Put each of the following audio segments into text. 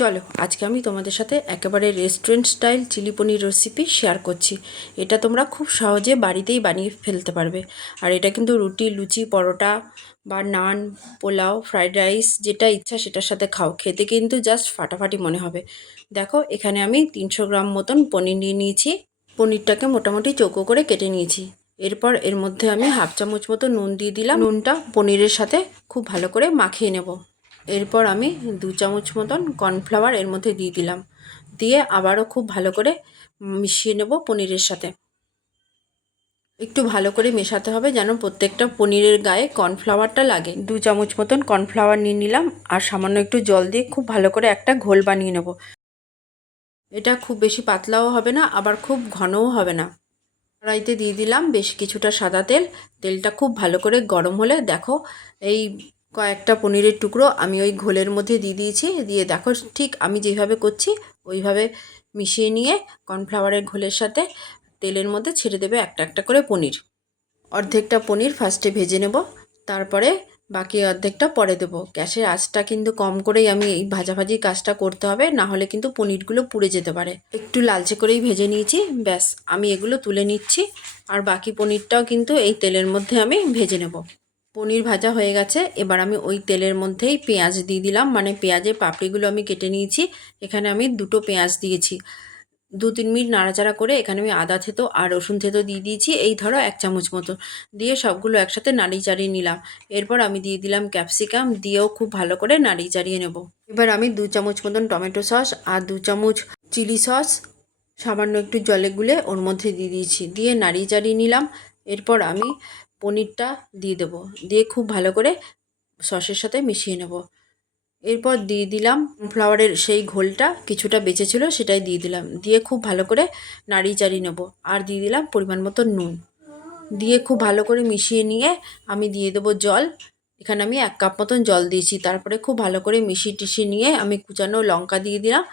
চলো আজকে আমি তোমাদের সাথে একেবারে রেস্টুরেন্ট স্টাইল চিলি পনির রেসিপি শেয়ার করছি। এটা তোমরা খুব সহজে বাড়িতেই বানিয়ে ফেলতে পারবে। আর এটা কিন্তু রুটি, লুচি, পরোটা বা নান, পোলাও, ফ্রাইড রাইস যেটা ইচ্ছা সেটার সাথে খাও, খেতে কিন্তু জাস্ট ফাটাফাটি মনে হবে। দেখো এখানে আমি 300 গ্রাম মতন পনির নিয়ে নিয়েছি। পনিরটাকে মোটামুটি চৌকো করে কেটে নিয়েছি। এরপর এর মধ্যে আমি হাফ চামচ মতো নুন দিয়ে দিলাম। নুনটা পনিরের সাথে খুব ভালো করে মাখিয়ে নেব। এরপর আমি 2 চামচ মতন কর্নফ্লাওয়ার এর মধ্যে দিয়ে দিলাম। দিয়ে আবারও খুব ভালো করে মিশিয়ে নেব পনিরের সাথে। একটু ভালো করে মেশাতে হবে যেন প্রত্যেকটা পনিরের গায়ে কর্নফ্লাওয়ারটা লাগে। 2 চামচ মতন কর্নফ্লাওয়ার নিয়ে নিলাম আর সামান্য একটু জল দিয়ে খুব ভালো করে একটা ঘোল বানিয়ে নেব। এটা খুব বেশি পাতলাও হবে না, আবার খুব ঘনও হবে না। কড়াইতে দিয়ে দিলাম বেশ কিছুটা সাদা তেল। তেলটা খুব ভালো করে গরম হলে দেখো এই কয়েকটা পনিরের টুকরো আমি ওই ঘোলের মধ্যে দিয়ে দিয়েছি। দিয়ে দেখো ঠিক আমি যেভাবে করছি ওইভাবে মিশিয়ে নিয়ে কর্নফ্লাওয়ারের ঘোলের সাথে তেলের মধ্যে ছেড়ে দেবে একটা একটা করে পনির। অর্ধেকটা পনির ফার্স্টে ভেজে নেব, তারপরে বাকি অর্ধেকটা পরে দেবো। গ্যাসের আঁচটা কিন্তু কম করেই আমি এই ভাজাভাজি কাজটা করতে হবে, না হলে কিন্তু পনিরগুলো পুড়ে যেতে পারে। একটু লালচে করেই ভেজে নিয়েছি, ব্যাস আমি এগুলো তুলে নিচ্ছি। আর বাকি পনিরটাও কিন্তু এই তেলের মধ্যে আমি ভেজে নেব। পনির ভাজা হয়ে গেছে, এবার আমি ওই তেলের মধ্যেই পেঁয়াজ দিয়ে দিলাম, মানে পেঁয়াজের পাপড়িগুলো আমি কেটে নিয়েছি। এখানে আমি 2টো পেঁয়াজ দিয়েছি। 2-3 মিনিট নাড়াচাড়া করে এখানে আমি আদা থেতো আর রসুন থেতো দিয়ে দিয়েছি, এই ধরো 1 চামচ মতো। দিয়ে সবগুলো একসাথে নাড়িয়ে চাড়িয়ে নিলাম। এরপর আমি দিয়ে দিলাম ক্যাপসিকাম, দিয়েও খুব ভালো করে নাড়িয়ে চাড়িয়ে নেব। এবার আমি 2 চামচ মতন টমেটো সস আর 2 চামচ চিলি সস সামান্য একটু জলে গুলে ওর মধ্যে দিয়ে দিয়েছি, দিয়ে নাড়িয়ে চাড়িয়ে নিলাম। এরপর আমি পনিরটা দিয়ে দেবো, দিয়ে খুব ভালো করে সসের সাথে মিশিয়ে নেব। এরপর দিয়ে দিলাম ফ্লাওয়ারের সেই ঘোলটা কিছুটা বেঁচে ছিল, সেটাই দিয়ে দিলাম। দিয়ে খুব ভালো করে নাড়িয়ে চাড়িয়ে নেব। আর দিয়ে দিলাম পরিমাণ মতো নুন। দিয়ে খুব ভালো করে মিশিয়ে নিয়ে আমি দিয়ে দেবো জল। এখানে আমি 1 কাপ মতন জল দিয়েছি। তারপরে খুব ভালো করে মিশিয়ে টিশিয়ে নিয়ে আমি কুচানো লঙ্কা দিয়ে দিলাম,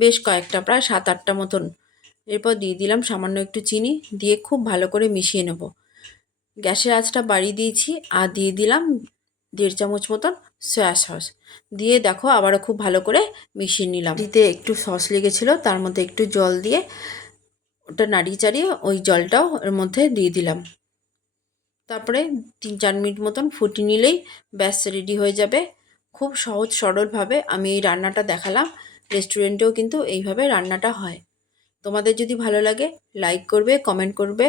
বেশ কয়েকটা, প্রায় 7-8টা মতন। এরপর দিয়ে দিলাম সামান্য একটু চিনি, দিয়ে খুব ভালো করে মিশিয়ে নেব। গ্যাসের আঁচটা বাড়িয়ে দিয়েছি আর দিয়ে দিলাম 1.5 চামচ মতন সয়া সস। দিয়ে দেখো আবারও খুব ভালো করে মিশিয়ে নিলাম। দিতে একটু সস লেগেছিলো, তার মধ্যে একটু জল দিয়ে ওটা নাড়িয়ে চাড়িয়ে ওই জলটাও এর মধ্যে দিয়ে দিলাম। তারপরে 3-4 মিনিট মতন ফুটিয়ে নিলেই ব্যাস রেডি হয়ে যাবে। খুব সহজ সরলভাবে আমি এই রান্নাটা দেখালাম। রেস্টুরেন্টেও কিন্তু এইভাবে রান্নাটা হয়। তোমাদের যদি ভালো লাগে লাইক করবে, কমেন্ট করবে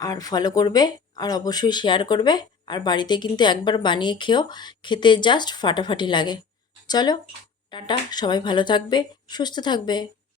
আর ফলো করবে, আর অবশ্যই শেয়ার করবে। আর বাড়িতে কিন্তু একবার বানিয়ে খেও, খেতে জাস্ট ফাটাফাটি লাগে। চলো টাটা, সবাই ভালো থাকবে, সুস্থ থাকবে।